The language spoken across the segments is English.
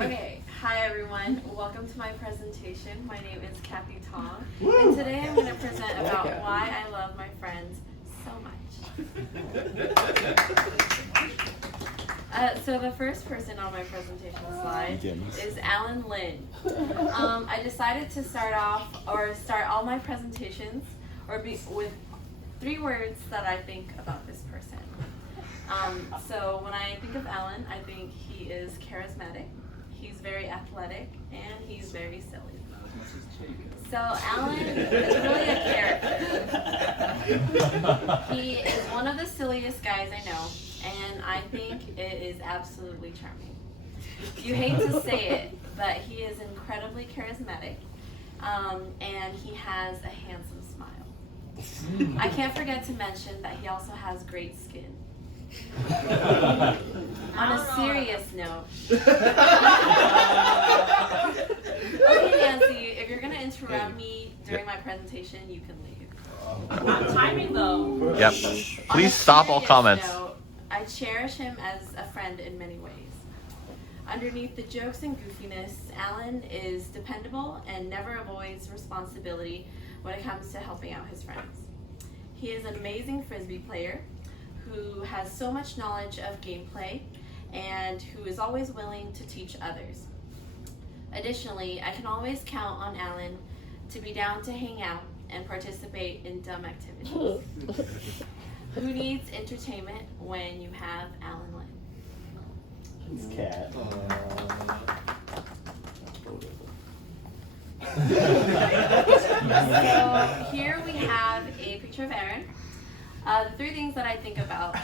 Okay, hi everyone. Welcome to my presentation. My name is Kathy Tong, and today I'm going to present about why I love my friends so much. So the first person on my presentation slide is Alan Lynn. I decided to start all my presentations with 3 words that I think about this person. So when I think of Alan, I think he is charismatic, he's very athletic, and he's very silly. So Alan is really a character. He is one of the silliest guys I know, and I think it is absolutely charming. You hate to say it, but he is incredibly charismatic, and he has a handsome smile. I can't forget to mention that he also has great skin. On a serious note. Okay, Nancy, if you're going to interrupt me during my presentation, you can leave. Not timing though. Yep. Please stop all comments. Note, I cherish him as a friend in many ways. Underneath the jokes and goofiness, Alan is dependable and never avoids responsibility when it comes to helping out his friends. He is an amazing Frisbee player who has so much knowledge of gameplay and who is always willing to teach others. Additionally, I can always count on Alan to be down to hang out and participate in dumb activities. Who needs entertainment when you have Alan Lynn? It's Cat. So here we have a picture of Aaron. The 3 things that I think about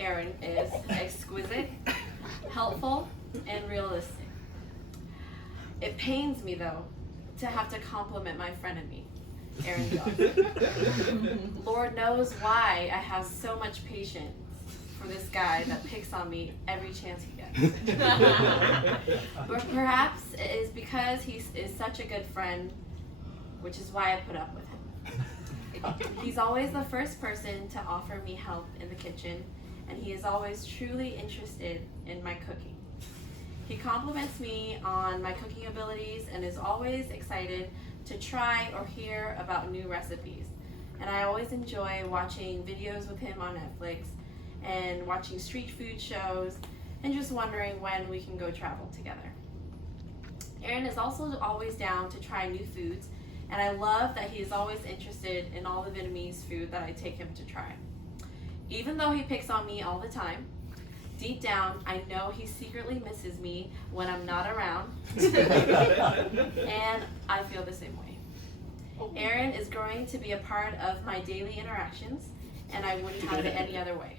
Aaron is exquisite, helpful, and realistic. It pains me though to have to compliment my frenemy, Aaron Johnson. Lord knows why I have so much patience for this guy that picks on me every chance he gets. But perhaps it is because he is such a good friend, which is why I put up with him. He's always the first person to offer me help in the kitchen, and he is always truly interested in my cooking. He compliments me on my cooking abilities and is always excited to try or hear about new recipes. And I always enjoy watching videos with him on Netflix and watching street food shows and just wondering when we can go travel together. Aaron is also always down to try new foods, and I love that he is always interested in all the Vietnamese food that I take him to try. Even though he picks on me all the time, deep down I know he secretly misses me when I'm not around, and I feel the same way. Aaron is growing to be a part of my daily interactions, and I wouldn't have it any other way.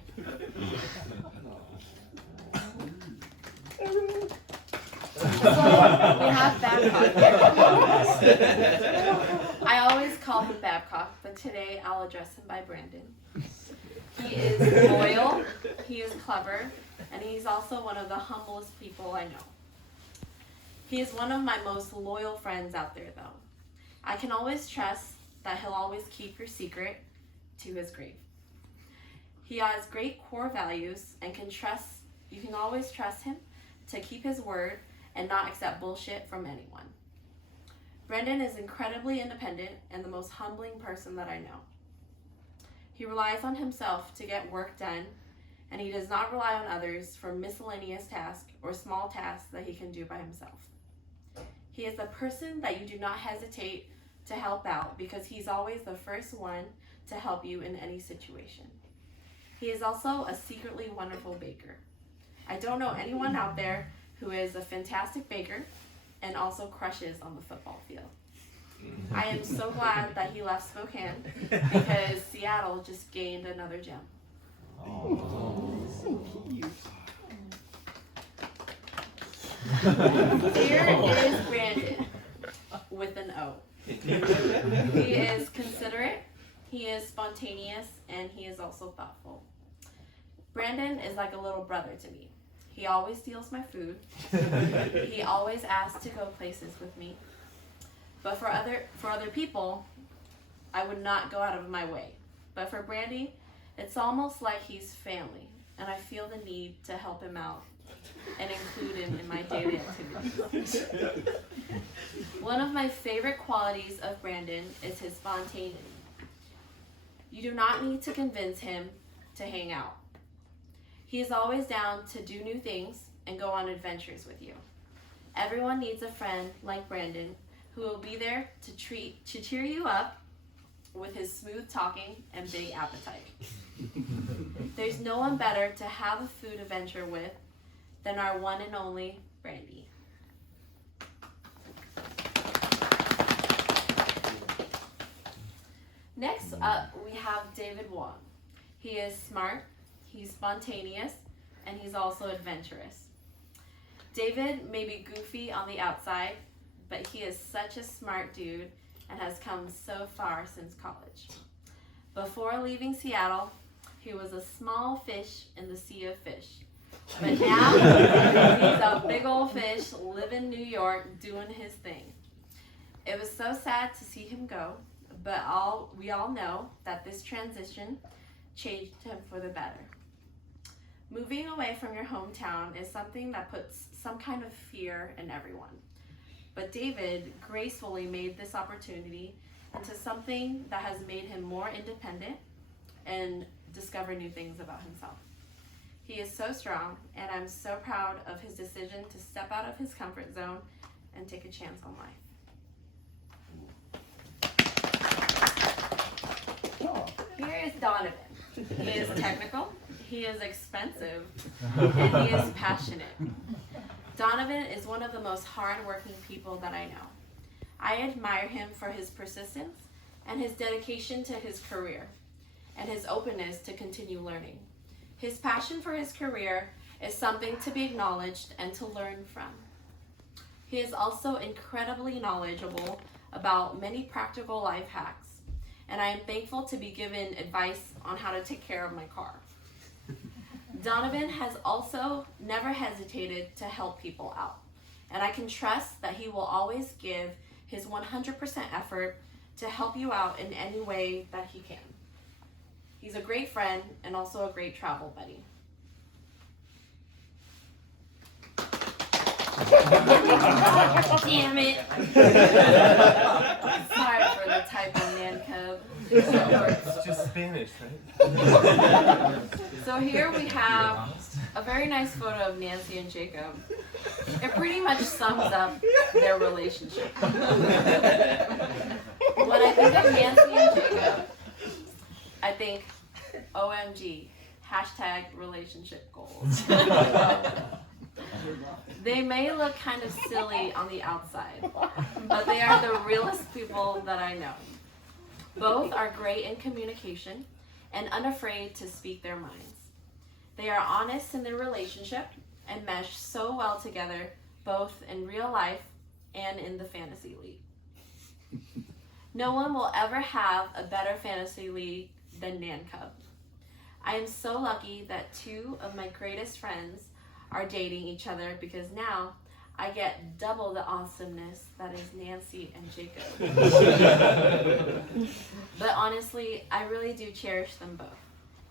So we have Babcock here. I always call him Babcock, but today I'll address him by Brandon. He is loyal, he is clever, and he's also one of the humblest people I know. He is one of my most loyal friends out there though. I can always trust that he'll always keep your secret to his grave. He has great core values and you can always trust him to keep his word and not accept bullshit from anyone. Brendan is incredibly independent and the most humbling person that I know. He relies on himself to get work done, and he does not rely on others for miscellaneous tasks or small tasks that he can do by himself. He is the person that you do not hesitate to help out because he's always the first one to help you in any situation. He is also a secretly wonderful baker. I don't know anyone out there who is a fantastic baker and also crushes on the football field. I am so glad that he left Spokane because Seattle just gained another gem. Oh, so cute. Here is Brandon with an O. He is considerate, he is spontaneous, and he is also thoughtful. Brandon is like a little brother to me. He always steals my food. He always asks to go places with me. But for other people, I would not go out of my way. But for Brandy, it's almost like he's family, and I feel the need to help him out and include him in my daily activities. One of my favorite qualities of Brandon is his spontaneity. You do not need to convince him to hang out. He is always down to do new things and go on adventures with you. Everyone needs a friend like Brandon who will be there to cheer you up with his smooth talking and big appetite. There's no one better to have a food adventure with than our one and only Brandy. Next up, we have David Wong. He is smart, he's spontaneous, and he's also adventurous. David may be goofy on the outside, but he is such a smart dude and has come so far since college. Before leaving Seattle, he was a small fish in the sea of fish. But now, he's a big old fish living in New York doing his thing. It was so sad to see him go, but we all know that this transition changed him for the better. Moving away from your hometown is something that puts some kind of fear in everyone. But David gracefully made this opportunity into something that has made him more independent and discover new things about himself. He is so strong, and I'm so proud of his decision to step out of his comfort zone and take a chance on life. Here is Donovan. He is technical, he is expensive, and he is passionate. Donovan is one of the most hard-working people that I know. I admire him for his persistence and his dedication to his career and his openness to continue learning. His passion for his career is something to be acknowledged and to learn from. He is also incredibly knowledgeable about many practical life hacks, and I am thankful to be given advice on how to take care of my car. Donovan has also never hesitated to help people out, and I can trust that he will always give his 100% effort to help you out in any way that he can. He's a great friend and also a great travel buddy. Damn it! Sorry for the typo, man cub. It's just Spanish, right? So here we have a very nice photo of Nancy and Jacob. It pretty much sums up their relationship. When I think of Nancy and Jacob, I think, OMG, hashtag relationship goals. They may look kind of silly on the outside, but they are the realest people that I know. Both are great in communication and unafraid to speak their minds. They are honest in their relationship and mesh so well together, both in real life and in the fantasy league. No one will ever have a better fantasy league than Nan Cub. I am so lucky that two of my greatest friends are dating each other because now I get double the awesomeness that is Nancy and Jacob. But honestly, I really do cherish them both.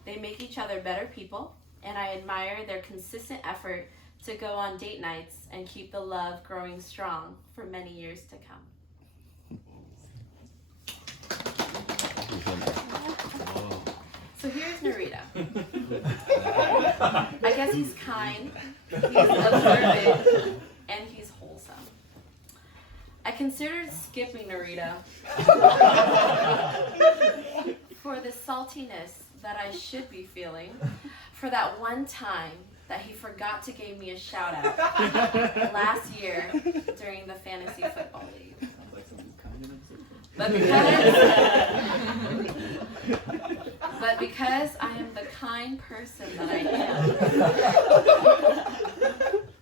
They make each other better people, and I admire their consistent effort to go on date nights and keep the love growing strong for many years to come. So here's Narita. I guess he's kind, he's observant, and he's wholesome. I considered skipping Narita for the saltiness that I should be feeling for that one time that he forgot to give me a shout out last year during the fantasy football league. But because I am the kind person that I am,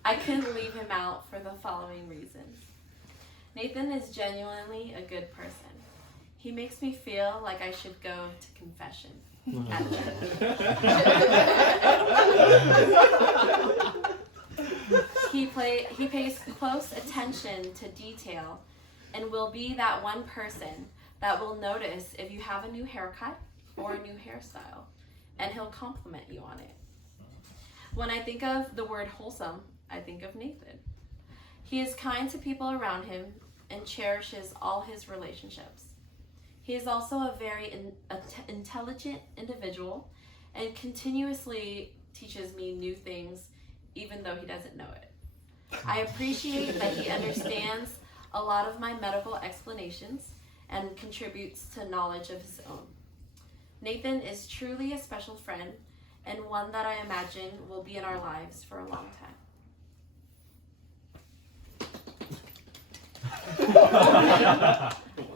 I couldn't leave him out for the following reasons. Nathan is genuinely a good person. He makes me feel like I should go to confession at church. He pays close attention to detail and will be that one person that will notice if you have a new haircut or a new hairstyle, and he'll compliment you on it. When I think of the word wholesome, I think of Nathan. He is kind to people around him and cherishes all his relationships. He is also a very intelligent individual and continuously teaches me new things even though he doesn't know it. I appreciate that he understands a lot of my medical explanations and contributes to knowledge of his own. Nathan is truly a special friend and one that I imagine will be in our lives for a long time.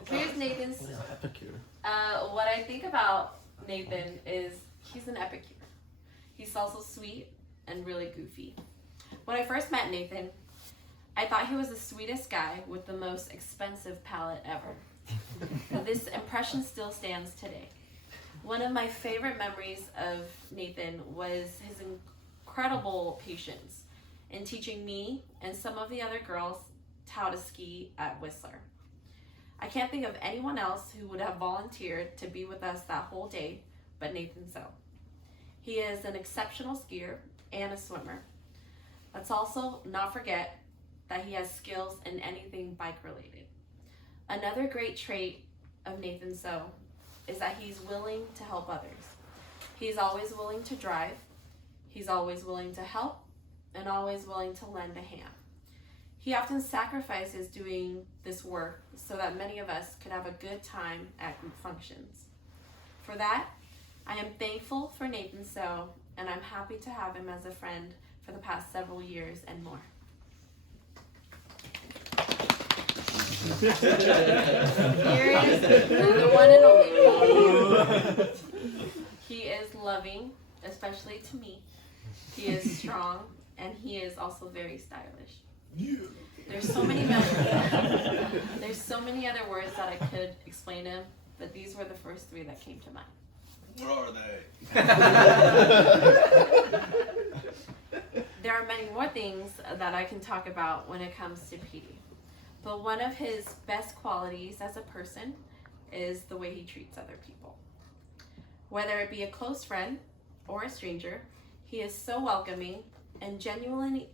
Here's Nathan's. What I think about Nathan is he's an epicure. He's also sweet and really goofy. When I first met Nathan, I thought he was the sweetest guy with the most expensive palette ever. This impression still stands today. One of my favorite memories of Nathan was his incredible patience in teaching me and some of the other girls how to ski at Whistler. I can't think of anyone else who would have volunteered to be with us that whole day but Nathan So. He is an exceptional skier and a swimmer. Let's also not forget that he has skills in anything bike related. Another great trait of Nathan So is that he's willing to help others. He's always willing to drive, he's always willing to help, and always willing to lend a hand. He often sacrifices doing this work so that many of us could have a good time at group functions. For that, I am thankful for Nathan So, and I'm happy to have him as a friend for the past several years and more. Here is the one and only. He is loving, especially to me. He is strong, and he is also very stylish. There's so many other words that I could explain him, but these were the first three that came to mind. What are they? There are many more things that I can talk about when it comes to Petey, but one of his best qualities as a person is the way he treats other people. Whether it be a close friend or a stranger, he is so welcoming and genuinely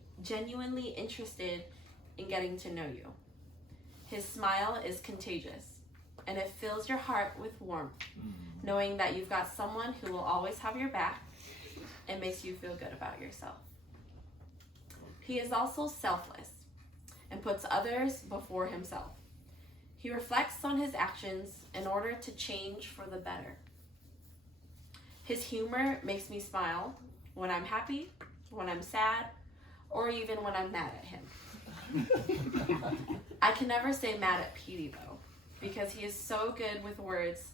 interested in getting to know you. His smile is contagious, and it fills your heart with warmth, knowing that you've got someone who will always have your back and makes you feel good about yourself. He is also selfless and puts others before himself. He reflects on his actions in order to change for the better. His humor makes me smile when I'm happy, when I'm sad, or even when I'm mad at him. I can never say mad at Petey though, because he is so good with words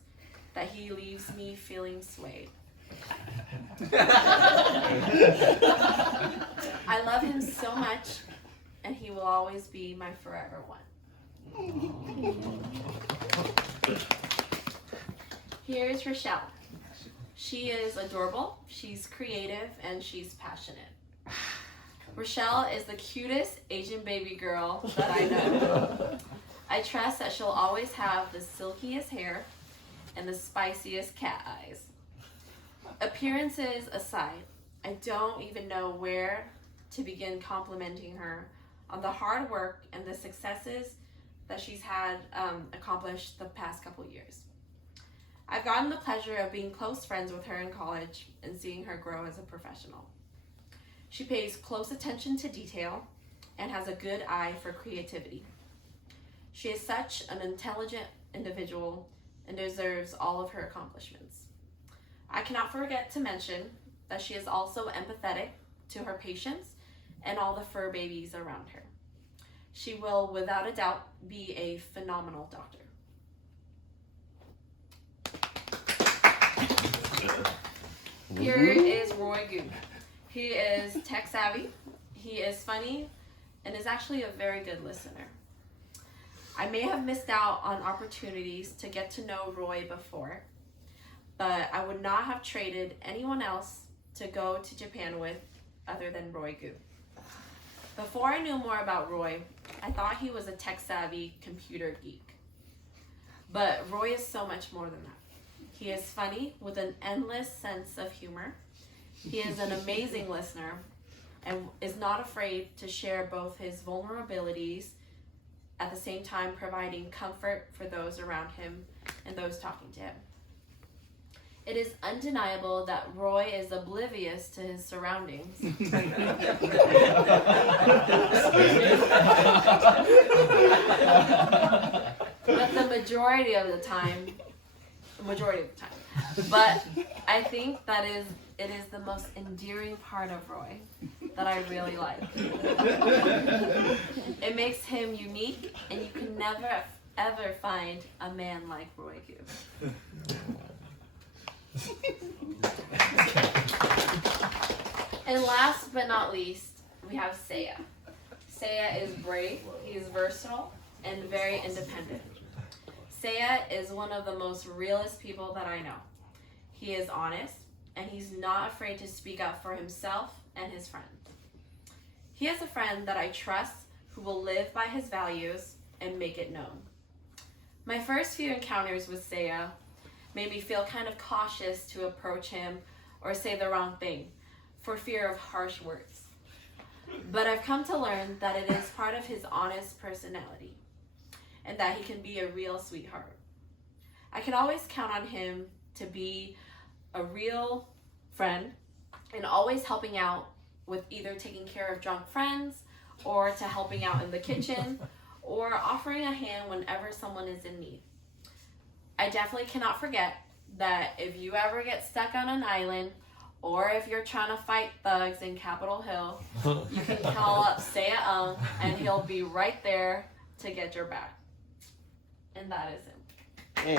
that he leaves me feeling swayed. I love him so much, and he will always be my forever one. Here is Rochelle. She is adorable, she's creative, and she's passionate. Rochelle is the cutest Asian baby girl that I know. I trust that she'll always have the silkiest hair and the spiciest cat eyes. Appearances aside, I don't even know where to begin complimenting her on the hard work and the successes that she's had accomplished the past couple years. I've gotten the pleasure of being close friends with her in college and seeing her grow as a professional. She pays close attention to detail and has a good eye for creativity. She is such an intelligent individual and deserves all of her accomplishments. I cannot forget to mention that she is also empathetic to her patients and all the fur babies around her. She will, without a doubt, be a phenomenal doctor. Here is Roy Goop. He is tech savvy, he is funny, and is actually a very good listener. I may have missed out on opportunities to get to know Roy before, but I would not have traded anyone else to go to Japan with other than Roy Goop. Before I knew more about Roy, I thought he was a tech savvy computer geek. But Roy is so much more than that. He is funny with an endless sense of humor. He is an amazing listener, and is not afraid to share both his vulnerabilities at the same time providing comfort for those around him and those talking to him. It is undeniable that Roy is oblivious to his surroundings. But the majority of the time. But I think that it is the most endearing part of Roy that I really like. It makes him unique, and you can never ever find a man like Roy Gu. And last but not least, we have Saya. Saya is brave, he's versatile, and very independent. Saya is one of the most realist people that I know. He is honest, and he's not afraid to speak up for himself and his friends. He is a friend that I trust who will live by his values and make it known. My first few encounters with Saya made me feel kind of cautious to approach him or say the wrong thing for fear of harsh words. But I've come to learn that it is part of his honest personality and that he can be a real sweetheart. I can always count on him to be a real friend and always helping out with either taking care of drunk friends or to helping out in the kitchen or offering a hand whenever someone is in need. I definitely cannot forget that if you ever get stuck on an island or if you're trying to fight thugs in Capitol Hill, you can call up Saya and he'll be right there to get your back. And that is him. Hey.